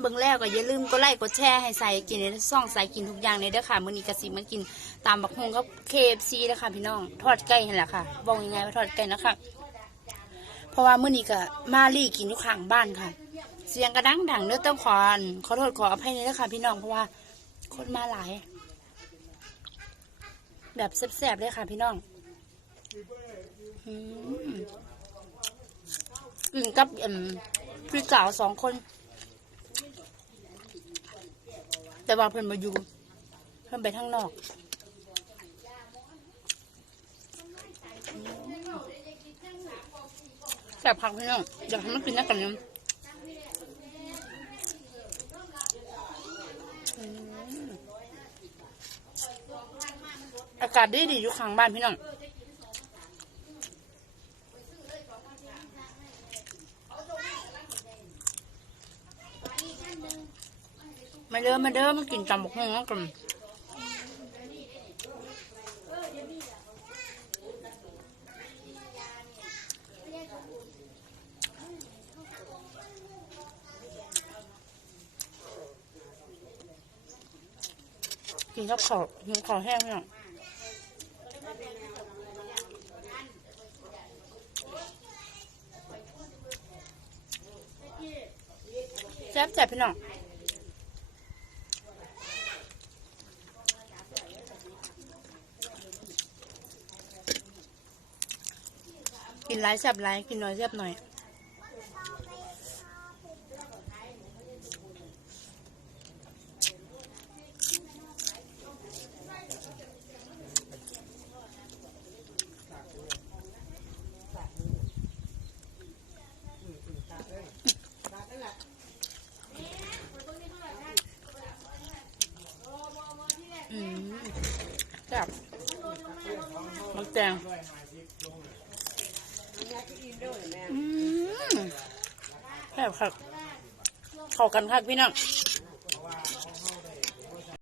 เบิ่งแล้วก็อย่าลืมกดไลค์กดแชร์ให้ใส่กินในซ่องใส่กินทุกอย่างเลยเด้อค่ะมื้อนี้ก็สิมากินตามบักฮงกับ KFC เด้อค่ะพี่น้องทอดไก่นั่นแหละค่ะบอกยังไงว่าทอดไก่นะคะเพราะว่ามื้อนี้ก็มาลี่กินอยู่ข้างบ้านค่ะ เสียงกระดังดังเด้อต้องขอนขอโทษขออภัยเลยนะคะพี่น้องเพราะว่าคนมาหลาย แบบแซ่บๆเลยค่ะพี่น้องอืมกินกับอ็มพี่สาวสองคน แต่ว่าเพิ่นมาอยู่ เพิ่นไปทางนอกแซ่บผักพี่น้องอยากให้มันกินนักกันยอืมอากาศดีดีอยู่ข้างบ้านพี่น้อง มาเด้อมาเด้อมากินตำบักหุ่งกันกินกับข้าวหิวข้าวแห้งเนี่ยแซ่บแซ่บพี่น้อง กินไรแซ่บไรกินน้อยแซ่บหน่อย อืมแซ่บมักแตง อืมแซ่บครับเข้ากันครับพี่น้อง